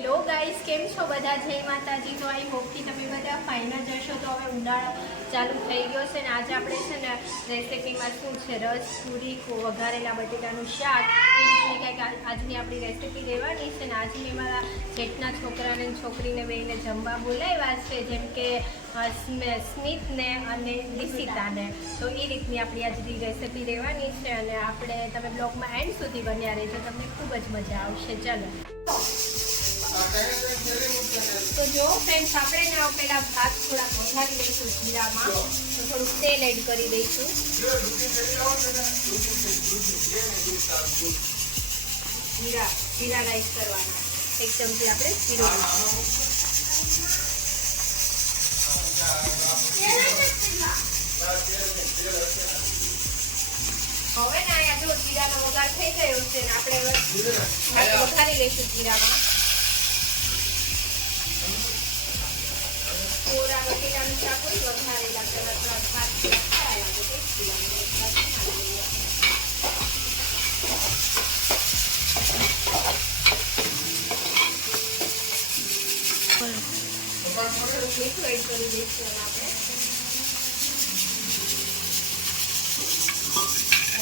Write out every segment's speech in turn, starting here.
Hello guys, કેમ છો બધા? જય માતાજી. તો આઈ હોપ કે તમે બધા ફાઇન જ હશો. તો હવે ઉનાળો ચાલુ થઈ ગયો છે ને આજે આપણે છે ને રેસીપીમાં શું છે, રસ પૂરી વઘારેલા બટેટાનું શાક, એ રીતની કંઈક આજની આપણી રેસીપી રહેવાની છે. ને આજે મેં મારા જેઠના છોકરાને છોકરીને બેને જમવા બોલાવ્યા છે, જેમ કે સ્મિતને અને રિષિતાને. તો એ રીતની આપણી આજની રેસીપી રહેવાની છે અને આપણે તમે બ્લોગમાં એન્ડ સુધી બન્યા રહેજો, તમને ખૂબ જ મજા આવશે. ચલો તો જો ફ્રેન્ડ્સ, આપણે પેલા ભાત થોડાક વઘારી લઈશું જીરામાં. તો થોડુંક તેલ એડ કરી દઈશું. જીરા રાઈસ કરવાના. એક ચમચી આપણે જીરું હવે ને અહીંયા જો જીરાનો વઘાર થઈ ગયો છે ને આપણે વઘારી લઈશું જીરામાં. કોરા બટેટાનું શાક હોય વઘારેલા, થોડા ભાત ખાયા લાગે ટેસ્ટી લાગે. મીઠું એડ કરી દઈશું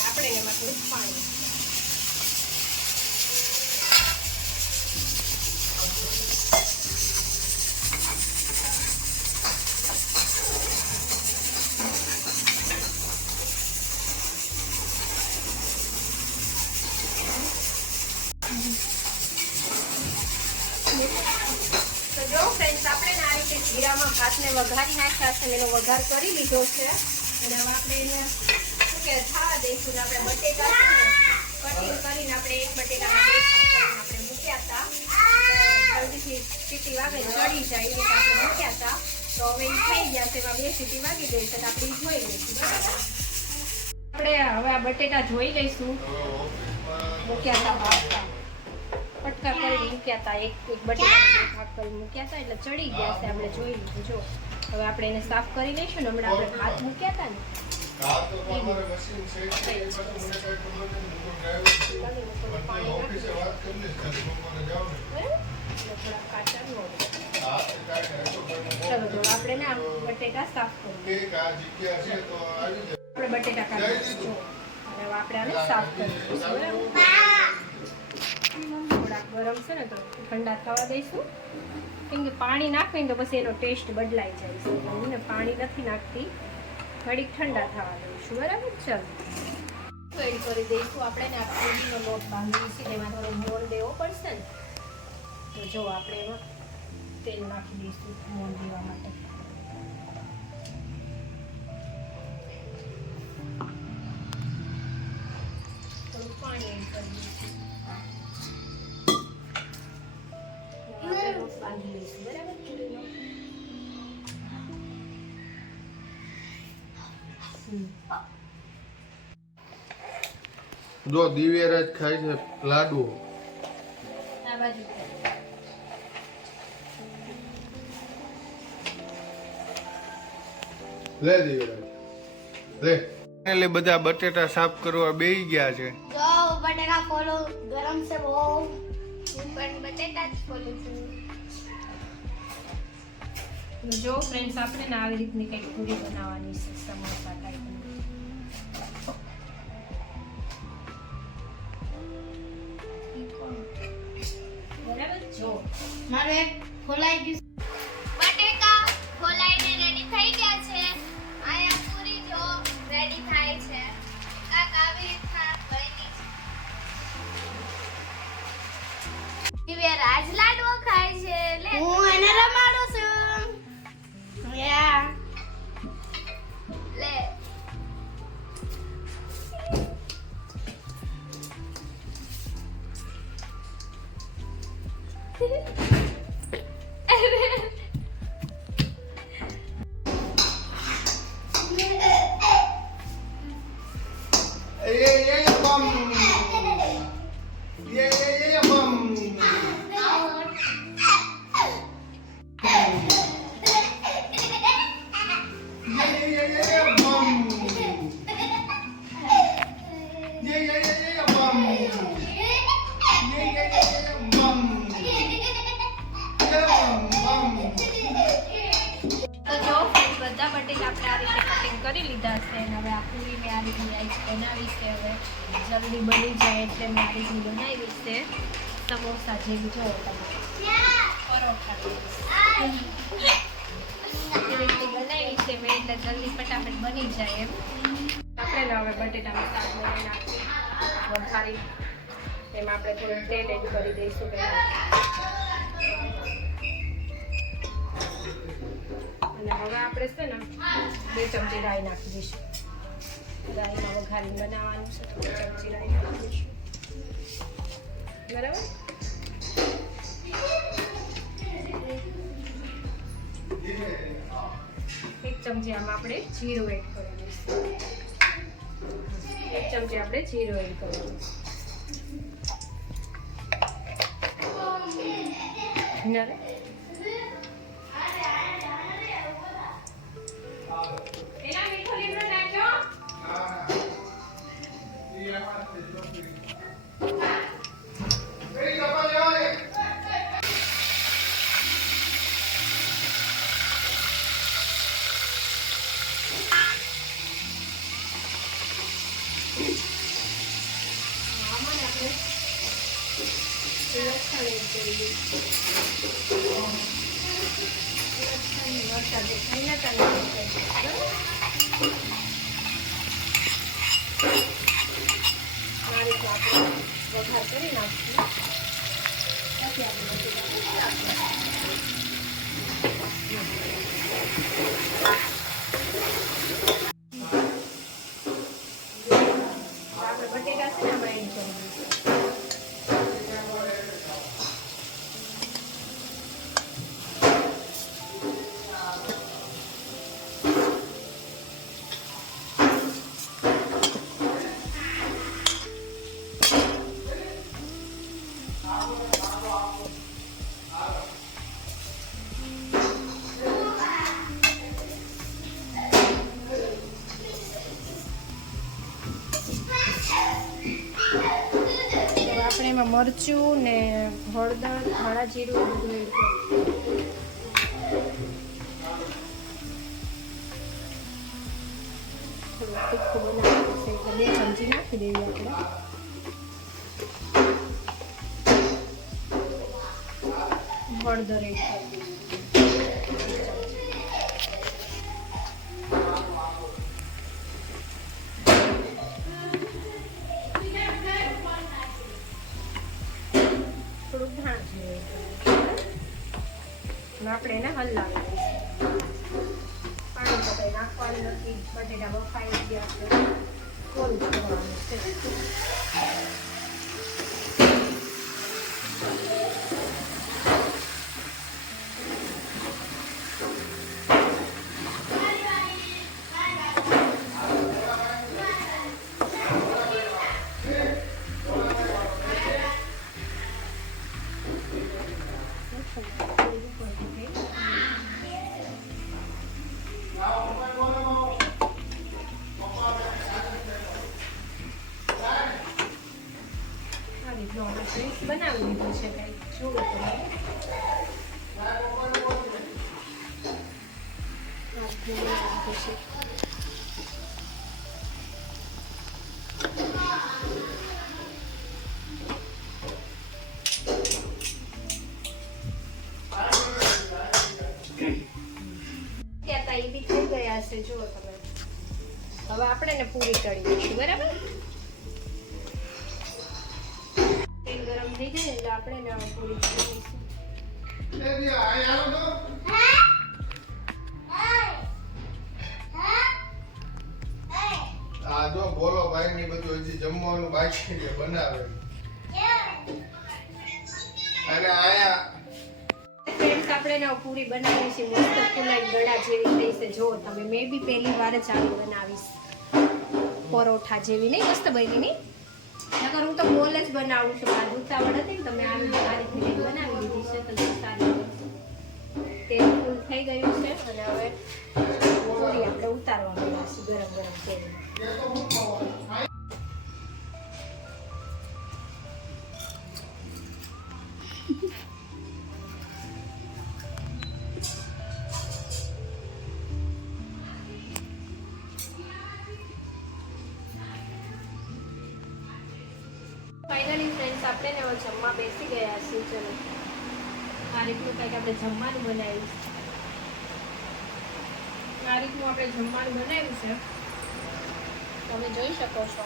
આપણે એમાં થોડું પાણી. તો જો ફ્રેન્ડ્સ, આપણે આ રીતે જીરામાં ભાતને વઘારી નાખ્યા છે, એનો વઘાર કરી લીધો છે. અને હવે આપણે એને શું કે થવા દઈશું. ને આપણે બટેટા કટિંગ કરીને આપણે એક બટેટામાં બે ભાગ કરીને આપણે મૂક્યા હતા. જલ્દીથી સીટી વાગે ચડી જાય એ રીતે આપણે મૂક્યા હતા. તો હવે એ થઈ ગયા છે, એમાં બે સીટી વાગી ગઈ છે. આપણે જોઈ લઈશું. બરાબર, આપણે હવે આ બટેટા જોઈ લઈશું. મૂક્યા હતા ભાત પટકા કરી મૂક્યા હતા, એક બટેટાનો ભાગ કરી મૂક્યા હતા, એટલે ચડી ગયા છે. આપણે જોઈ લીધું. જો હવે આપણે એને સાફ કરી લઈશું. ને હમણાં આપણે ભાત મૂક્યા હતા ને ચલો જો આપણે ને બટેટા સાફ કરીએ. આપણે બટેટા કાઢી દઈશું અને હવે આપણે આને સાફ કરી દઈશું. થોડાક ગરમ છે ને તો ઠંડા થવા દઈશું, કેમ કે પાણી નાખીને તો પછી એનો ટેસ્ટ બદલાઈ જાય છે. હું ને પાણી નથી નાખતી, ઘડીક ઠંડા થવા દઈશું. બરાબર, ચાલો એડ કરી દઈશું. આપણે ને આ પૂરીનો લોટ બાંધીશું, એમાં થોડો મોણ દેવો પડશે ને. તો જો આપણે એમાં તેલ નાખી દઈશું મોણ દેવા માટે. થોડું પાણી એડ કરી દઈશું. બાંધી લઈશું. બરાબર, જો દિવ્યરાજ ખાય છે લાડુ. આ બાજુ લે દિવ્યરાજ લે. એટલે બધા બટેટા સાફ કરવા બેહી ગયા છે. જો બટેટા ખોલો, ગરમ છે બહુ. હું પણ બટેટા જ ખોલું છું. જો ફ્રેન્ડ્સ, આપણે ને આવી રીતની કંઈક પૂરી બનાવવાની છે, સમોસા ટાઈપની. બરાબર, જો મારું એક ખોલાઈ ગયું. બટેકા ખોલાઈને રેડી થઈ ગયા છે. આયા પૂરી જો રેડી થાય છે. કાક આવી રીતના બની છે. દિવ્ય રાજ લાડવો ખાય છે. લે હું એને રમાડું છું. યા લે એના વિશે હવે જલ્દી બની જાય એટલે મેં બીજી બનાવી છે સમોસા જેવી જો તમે પરોઠા એવી રીતે બનાવી છે મેં એટલે જલ્દી ફટાફટ બની જાય એમ. આપણે હવે બટેટાનું શાક બનાવી નાખીએ વઘારી એમાં આપણે થોડું તેલ એડ કરી દઈશું પહેલાં અને હવે આપણે છે ને 2 ચમચી રાઈ નાખી દઈશું. રાઈમાં વઘારીને બનાવવાનું છે તો 2 ચમચી રાઈ નાખી દઈશું બરાબર. એક ચમચી આમાં આપણે જીરું એડ કરી દઈશું. 1 ચમચી આપણે જીરું એડ કરી દઈશું. એના મીઠો લીમડો નાખજો. વઘાર કરી નાખીએ પછી આપણે બટેટા છે ને આમાં એડ કરી દઈશું. એમાં મરચું ને હળદર ધાણા જીરું બધું એડ કરીશું. થોડું તીખું બનાવવું છે એટલે 2 ચમચી નાખી દેવી આપણે. હળદર એડ કરી થોડુંક ધાણ આપણે એને હલાવી દઈશું. પાણી તો કંઈ નાખવાનું નથી, બટેટા બફાઈ ગયા છે, કોરું કરવાનું છે. બનાવી દીધું છે કંઈક જુઓ તમે. ત્યાં એ બી થઈ ગયા છે જુઓ તમે. હવે આપણે એને પૂરી કરી દઈશું બરાબર. તેલ ગરમ થઈ જાય એટલે આપણે એને પૂરી કરી દઈશું. આ જો બોલો ભાઈ ની બધું હજી જમવાનું બાકી છે બનાવે. અને આયા ફ્રેન્ડ્સ આપણે ના પૂરી બનાવી છે મસ્ત ફૂલાઈ ગળા જેવી થઈ છે જો તમે. મેં બી પહેલી વાર જ આવી બનાવીશ પરોઠા જેવી નહીં મસ્ત બની નહીં. નકર હું તો ગોલ જ બનાવું છું. આ ઉતાવળ હતી ને તમે આવી રીતે બનાવી દીધી છે તો સારી તેલ ફૂલ થઈ ગયું છે અને હવે પૂરી આપણે ઉતારવાની છે ગરમ ગરમ તેલમાં. આપણે ને હવે જમવા બેસી ગયા છીએ. ચલો આ રીતનું કંઈક આપણે જમવાનું બનાવ્યું છે. આ રીતનું આપણે જમવાનું બનાવ્યું છે, તમે જોઈ શકો છો.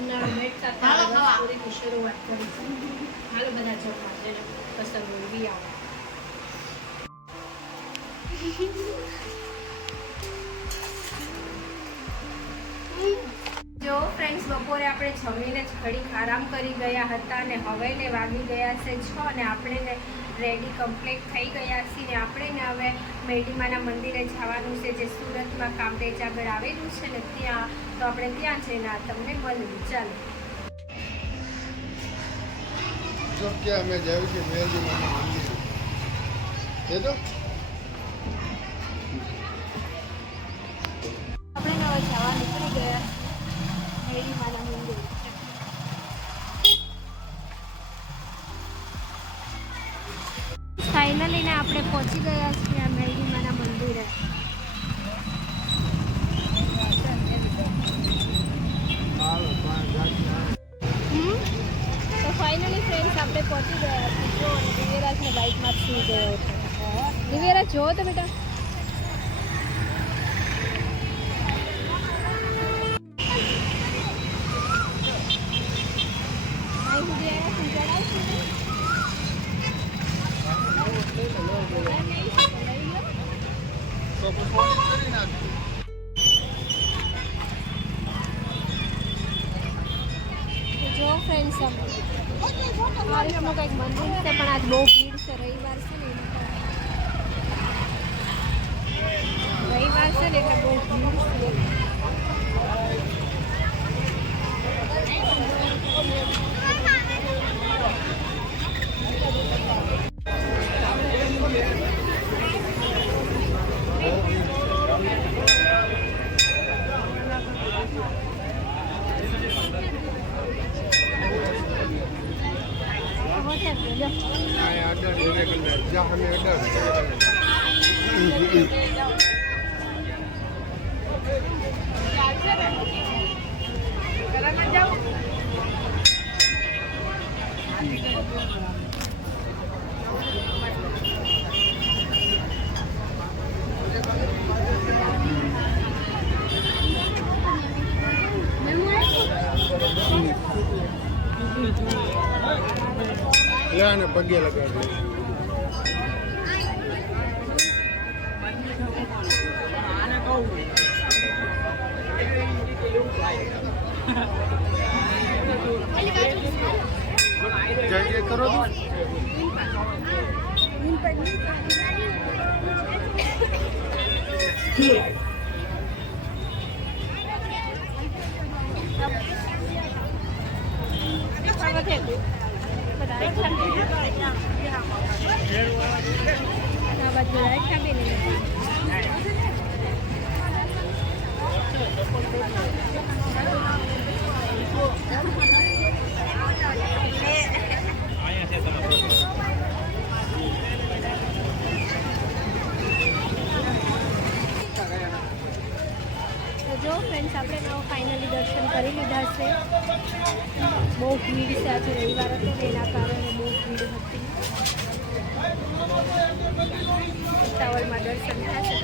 ઉનાળો બેઠ સાથે આપણે પૂરીની શરૂઆત કરીશું. હાલો બધા જમવા જેને પસંદ હોય બી આવો. જો ફ્રેન્ડ્સ, બપોરે આપણે જમીને જ ઘડીક આરામ કરી ગયા હતા અને હવે ને વાગી ગયા છે 6 અને આપણે રેડી કમ્પ્લીટ થઈ ગયા છીએ ને આપણે ને હવે મેરડીમાના મંદિરે જવાનું છે, જે સુરતમાં કામરેજ આગળ આવેલું છે ને ત્યાં. તો આપણે ત્યાં જઈને તમને મળ્યું. ચાલો જો કે અમે જાય છે મેરડીમાના મંદિર. એ તો આપણે હવે જવા નીકળી ગયા મેરડીમાના મંદિર. ફાઇનલી ને આપણે પહોંચી ગયા છીએ આ મેરડીમાના મંદિરે. તો ફાઇનલી ફ્રેન્ડ્સ આપણે પહોંચી ગયા છીએ. જો દિવ્યરાજને બાઇકમાં સુઈ ગયો છે. દિવ્યરાજ જોવો તો બેટા. જો ફ્રેન્ડ્સ, આ રીતનું કંઈક મંદિર છે, પણ આજ બહુ ભીડ છે. રવિવાર છે ને એટલે બહુ ભીડ છે. લે અને પગે લગાડી. જય કરો તો જો ફ્રેન્ડ્સ, આપણે ફાઇનલી દર્શન કરી લીધા છે. બહુ ભીડ છે, આજે રવિવાર હતો ને એના કારણે બહુ ભીડ હતી. ઉતાવળમાં દર્શન થયા છે.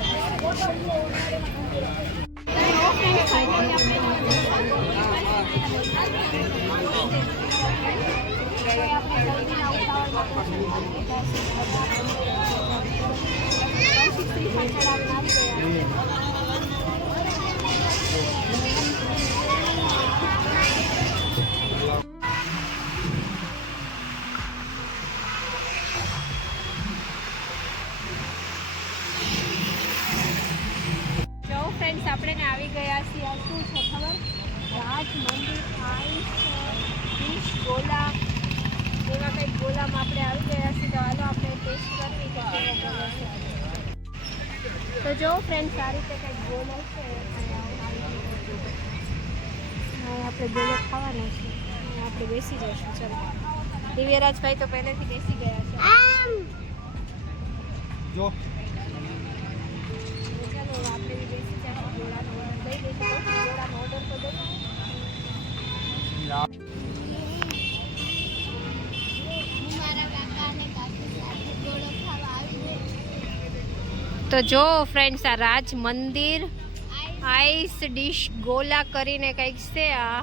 ફ્રેન્ડ્સ, આપણે ને આવી ગયા છીએ. આ શું છે ખબર? રાજ મંદિર આઈસ ગોલા એવા કંઈક ગોલામાં આપણે આવી ગયા છીએ. તો હાલો આપણે ટેસ્ટ કરવી કે કેવો ગોલો છે. તો જો ફ્રેન્ડ્સ, આ રીતે કંઈક ગોલો છે. આપણે ગોલો ખાવાનો છે. આપણે બેસી જઈશું. ચલો, દિવ્યરાજભાઈ તો પહેલેથી બેસી ગયા છે. જો ચાલો આપણે બી બેસી જઈશું. ગોળાનો ઓર્ડર દઈ દઈશું. ગોળાનો ઓર્ડર તો જો ફ્રેન્ડ્સ આ રાજ મંદિર આઈસ ડીશ ગોલા કરીને કંઈક છે. આ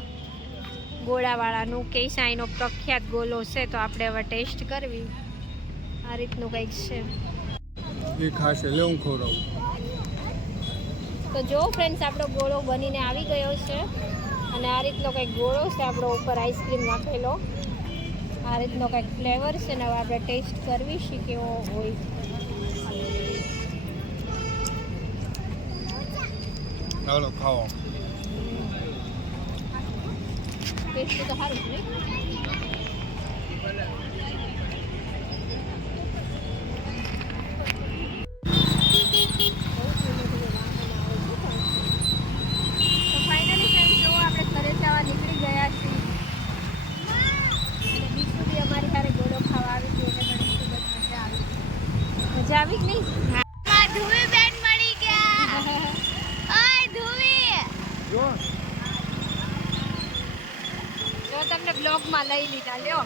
ગોળાવાળાનું કેસાઈનો પ્રખ્યાત ગોલો છે, તો આપણે હવે ટેસ્ટ કરવી. આ રીતનું કંઈક છે. એ ખાશે લે હું ખવડાવું. તો જો ફ્રેન્ડ્સ આપણો ગોળો બનીને આવી ગયો છે અને આ રીતનો કંઈક ગોળો છે આપણો ઉપર આઈસ્ક્રીમ નાખેલો. આ રીતનો કંઈક ફ્લેવર છે ને હવે આપણે ટેસ્ટ કરવી છે કેવો હોય. ચાલો ખાઓ. ટેસ્ટ તો સારું છે. તો ફાઇનલી ફ્રેન્ડ્સ જો આપણે ઘરે જવા નીકળી ગયા છીએ અને બીજું બી અમારી હારે ગોળો ખાવા આવી ગયો એટલે મને ખૂબ જ મજા આવી. મજા આવી કે નહીં? માં ધુવી બેન મળી ગયા. ઓય ધુવી. જો તમને બ્લોગમાં લઈ લીધા લ્યો.